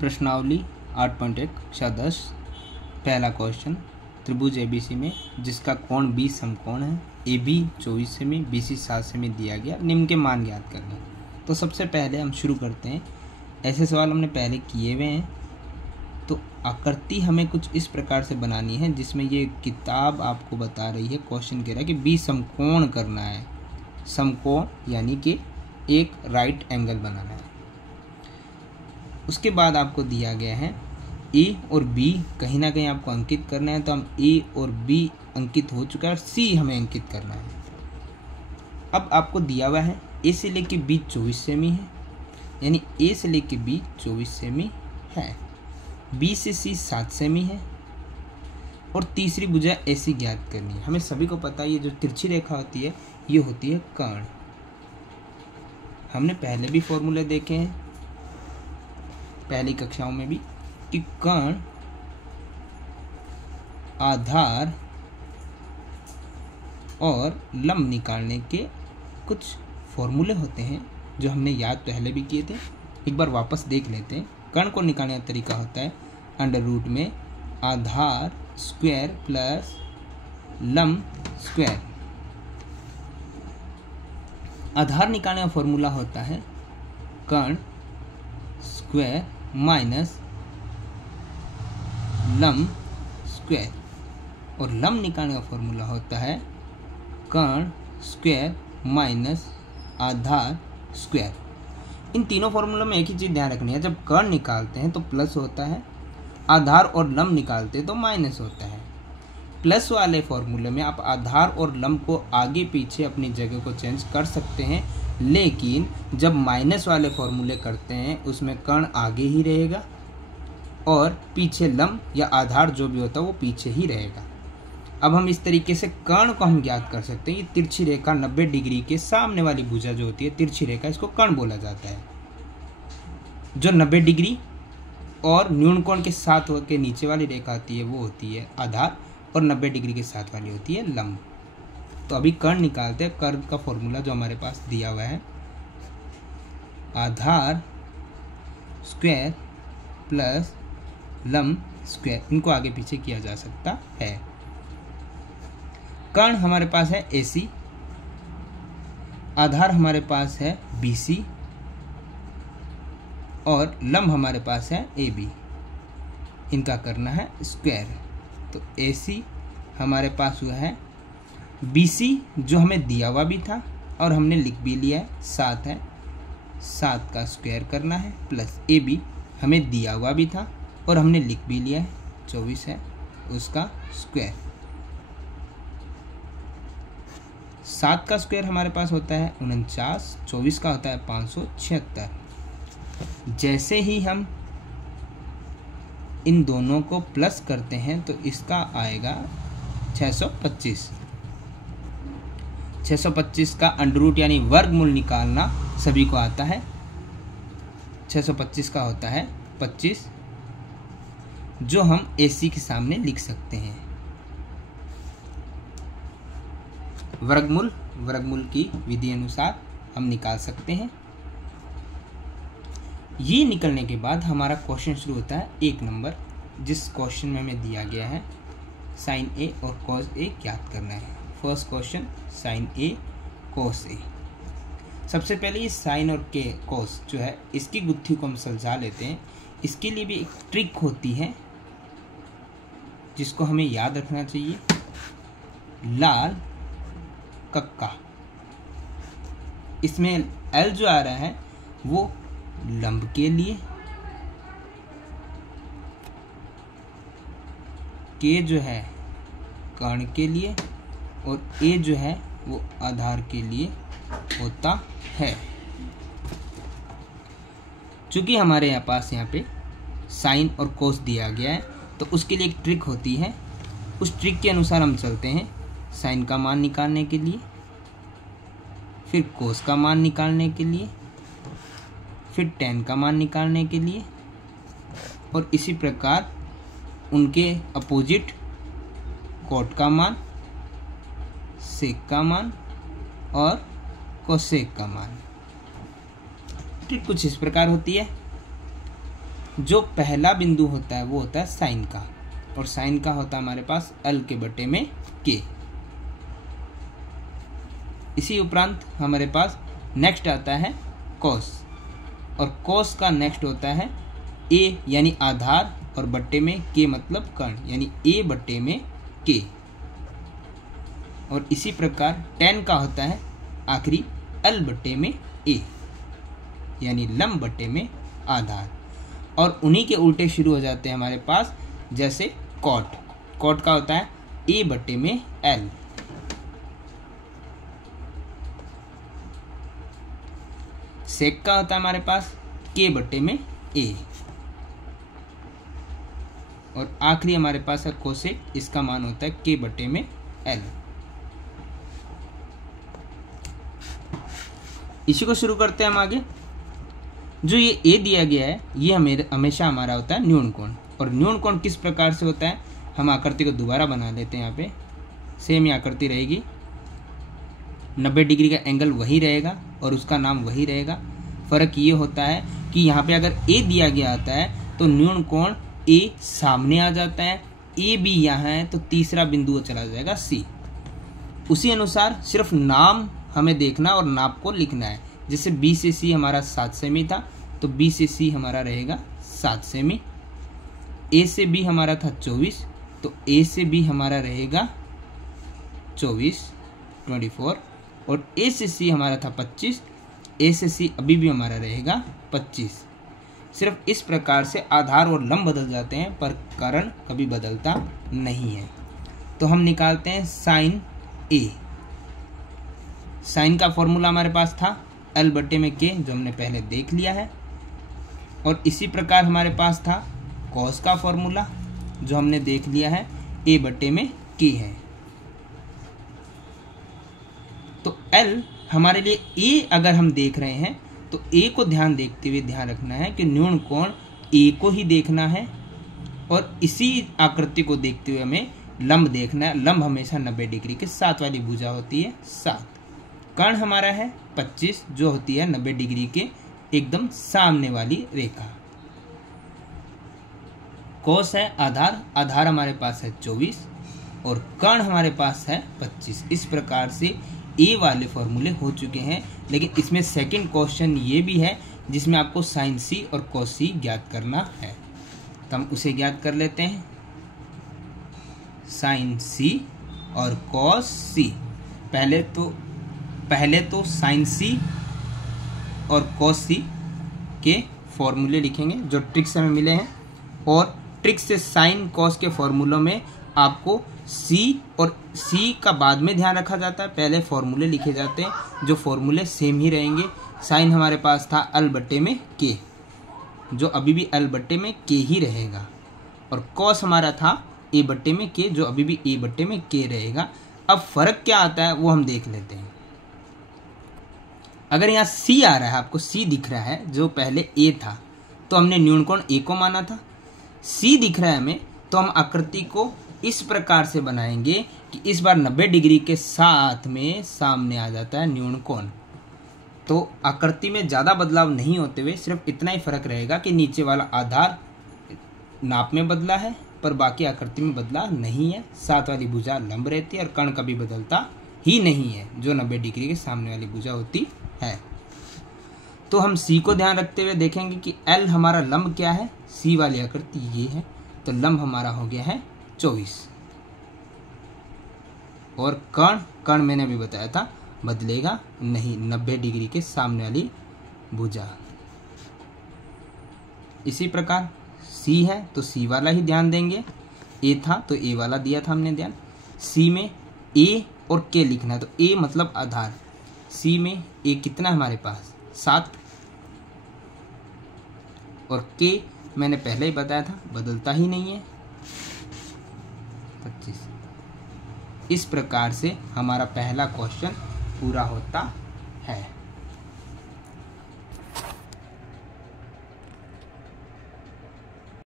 प्रश्नावली 8.1 कक्षा 10 पहला क्वेश्चन। त्रिभुज एबीसी में जिसका कोण 20 समकोण है, AB 24 सेमी, BC 7 सेमी दिया गया, निम्न के मान ज्ञात करने। तो सबसे पहले हम शुरू करते हैं। ऐसे सवाल हमने पहले किए हुए हैं। तो आकृति हमें कुछ इस प्रकार से बनानी है जिसमें ये किताब आपको बता रही है, क्वेश्चन कह रहा है कि 20 समकोण करना है। समकोण यानी कि एक राइट एंगल बनाना है। उसके बाद आपको दिया गया है ए और बी कहीं ना कहीं आपको अंकित करना है। तो हम ए और बी अंकित हो चुका है और सी हमें अंकित करना है। अब आपको दिया हुआ है ए से लेके बी 24 सेमी है, यानी ए से लेके बी 24 सेमी है, बी से सी 7 सेमी है और तीसरी भुजा ऐसी ज्ञात करनी है। हमें सभी को पता है ये जो तिरछी रेखा होती है ये होती है कर्ण। हमने पहले भी फॉर्मूले देखे हैं पहली कक्षाओं में भी कि कर्ण आधार और लंब निकालने के कुछ फॉर्मूले होते हैं जो हमने याद पहले भी किए थे। एक बार वापस देख लेते हैं। कर्ण को निकालने का तरीका होता है अंडर रूट में आधार स्क्वायर प्लस लंब स्क्वायर। आधार निकालने का फॉर्मूला होता है कर्ण स्क्वायर माइनस लंब स्क्वायर और लंब निकालने का फॉर्मूला होता है कर्ण स्क्वायर माइनस आधार स्क्वायर। इन तीनों फॉर्मूलों में एक ही चीज़ ध्यान रखनी है, जब कर्ण निकालते हैं तो प्लस होता है, आधार और लंब निकालते हैं तो माइनस होता है। प्लस वाले फॉर्मूले में आप आधार और लंब को आगे पीछे अपनी जगह को चेंज कर सकते हैं, लेकिन जब माइनस वाले फॉर्मूले करते हैं उसमें कर्ण आगे ही रहेगा और पीछे लंब या आधार जो भी होता है वो पीछे ही रहेगा। अब हम इस तरीके से कर्ण को हम ज्ञात कर सकते हैं। ये तिरछी रेखा 90 डिग्री के सामने वाली भुजा जो होती है तिरछी रेखा, इसको कर्ण बोला जाता है। जो 90 डिग्री और न्यून कोण के साथ होकर नीचे वाली रेखा आती है वो होती है आधार और 90 डिग्री के साथ वाली होती है लंब। तो अभी कर्ण निकालते हैं। कर्ण का फॉर्मूला जो हमारे पास दिया हुआ है आधार स्क्वायर प्लस लंब स्क्वायर, इनको आगे पीछे किया जा सकता है। कर्ण हमारे पास है AC, आधार हमारे पास है BC और लंब हमारे पास है AB। इनका करना है स्क्वायर। तो AC हमारे पास हुआ है, BC जो हमें दिया हुआ भी था और हमने लिख भी लिया है 7 है, 7 का स्क्वायर करना है, प्लस AB हमें दिया हुआ भी था और हमने लिख भी लिया है 24 है, उसका स्क्वायर। 7 का स्क्वायर हमारे पास होता है 49, 24 का होता है 576। जैसे ही हम इन दोनों को प्लस करते हैं तो इसका आएगा 625। 625 का अंडर रूट यानी वर्गमूल निकालना सभी को आता है। 625 का होता है 25, जो हम AC के सामने लिख सकते हैं। वर्गमूल की विधि अनुसार हम निकाल सकते हैं। ये निकलने के बाद हमारा क्वेश्चन शुरू होता है 1 नंबर, जिस क्वेश्चन में हमें दिया गया है साइन A और कॉस A ज्ञात करना है। First question sign A cos A। सबसे पहले ये साइन और के कॉस जो है इसकी गुत्थी को हम सुलझा लेते हैं। इसके लिए भी एक ट्रिक होती है जिसको हमें याद रखना चाहिए। लाल कक्का, इसमें L जो आ रहा है वो लंब के लिए, K जो है कर्ण के लिए और A जो है वो आधार के लिए होता है। चूंकि हमारे यहाँ पे साइन और कोस दिया गया है तो उसके लिए एक ट्रिक होती है। उस ट्रिक के अनुसार हम चलते हैं। साइन का मान निकालने के लिए, फिर कोस का मान निकालने के लिए, फिर टेन का मान निकालने के लिए और इसी प्रकार उनके अपोजिट कॉट का मान, सेक का मान और कोसेक का मान। ट्रिक कुछ इस प्रकार होती है। जो पहला बिंदु होता है वो होता है साइन का, और साइन का होता है हमारे पास L के बटे में K। इसी उपरांत हमारे पास नेक्स्ट आता है कॉस, और कॉस का नेक्स्ट होता है A यानी आधार और बट्टे में K मतलब कर्ण, यानी A बट्टे में K। और इसी प्रकार tan का होता है आखिरी L बट्टे में A यानी लंब बट्टे में आधार। और उन्हीं के उल्टे शुरू हो जाते हैं हमारे पास, जैसे कॉट, कॉट का होता है A बट्टे में L। सेक का होता है हमारे पास K बट्टे में A। और आखिरी हमारे पास है कोसेक, इसका मान होता है K बट्टे में L। इसी को शुरू करते हैं हम आगे। जो ये A दिया गया है ये हमेशा हमारा होता है न्यून कोण। और न्यून कोण किस प्रकार से होता है, हम आकृति को दोबारा बना लेते हैं। यहाँ पे सेम ही आकृति रहेगी, 90 डिग्री का एंगल वही रहेगा और उसका नाम वही रहेगा। फर्क ये होता है कि यहाँ पे अगर A दिया गया होता है तो न्यून कोण A सामने आ जाता है, A भी यहाँ है तो तीसरा बिंदु चला जाएगा C। उसी अनुसार सिर्फ नाम हमें देखना और नाप को लिखना है। जैसे B से C हमारा 7 सेमी था तो B से C हमारा रहेगा 7 सेमी। A से B हमारा था 24 तो A से B हमारा रहेगा 24 और A से C हमारा था 25, A से C अभी भी हमारा रहेगा 25। सिर्फ इस प्रकार से आधार और लंब बदल जाते हैं पर कर्ण कभी बदलता नहीं है। तो हम निकालते हैं साइन A। साइन का फॉर्मूला हमारे पास था L बट्टे में K, जो हमने पहले देख लिया है। और इसी प्रकार हमारे पास था कॉस का फॉर्मूला, जो हमने देख लिया है A बट्टे में K है। तो L हमारे लिए A अगर हम देख रहे हैं तो A को ध्यान देखते हुए ध्यान रखना है कि न्यून कोण A को ही देखना है, और इसी आकृति को देखते हुए हमें लंब देखना है। लंब हमेशा 90 डिग्री के साथ वाली भुजा होती है 7। कर्ण हमारा है 25, जो होती है 90 डिग्री के एकदम सामने वाली रेखा। कोस है आधार, आधार हमारे पास है 24 और कर्ण हमारे पास है 25। इस प्रकार से ए वाले फॉर्मूले हो चुके हैं। लेकिन इसमें सेकंड क्वेश्चन ये भी है जिसमें आपको साइन सी और कॉस सी ज्ञात करना है, तो हम उसे ज्ञात कर लेते हैं। साइन सी और कॉस सी, पहले तो साइन सी और कॉस सी के फॉर्मूले लिखेंगे जो ट्रिक से हमें मिले हैं। और ट्रिक से साइन कॉस के फॉर्मूलों में आपको सी और सी का बाद में ध्यान रखा जाता है, पहले फॉर्मूले लिखे जाते हैं जो फॉर्मूले सेम ही रहेंगे। साइन हमारे पास था L बट्टे में K, जो अभी भी L बट्टे में K ही रहेगा। और कॉस हमारा था A बट्टे में K, जो अभी भी A बट्टे में K रहेगा। अब फर्क क्या आता है वो हम देख लेते हैं। अगर यहाँ C आ रहा है, आपको C दिख रहा है जो पहले A था, तो हमने न्यून कोण A को माना था। C दिख रहा है हमें, तो हम आकृति को इस प्रकार से बनाएंगे कि इस बार 90 डिग्री के साथ में सामने आ जाता है न्यून कोण। तो आकृति में ज़्यादा बदलाव नहीं होते हुए सिर्फ इतना ही फर्क रहेगा कि नीचे वाला आधार नाप में बदला है पर बाकी आकृति में बदला नहीं है। साथ वाली भुजा लंब रहती है और कर्ण कभी बदलता ही नहीं है, जो 90 डिग्री के सामने वाली भुजा होती है। तो हम C को ध्यान रखते हुए देखेंगे कि L हमारा लंब क्या है, C वाली आकृति ये है, तो लंब हमारा हो गया है 24। और कर्ण मैंने अभी बताया था बदलेगा नहीं, 90 डिग्री के सामने वाली भुजा। इसी प्रकार C है तो C वाला ही ध्यान देंगे, A था तो A वाला दिया था हमने ध्यान। C में A और K लिखना है, तो A मतलब आधार, C में A कितना हमारे पास 7 और K मैंने पहले ही बताया था बदलता ही नहीं है 25। इस प्रकार से हमारा पहला क्वेश्चन पूरा होता है।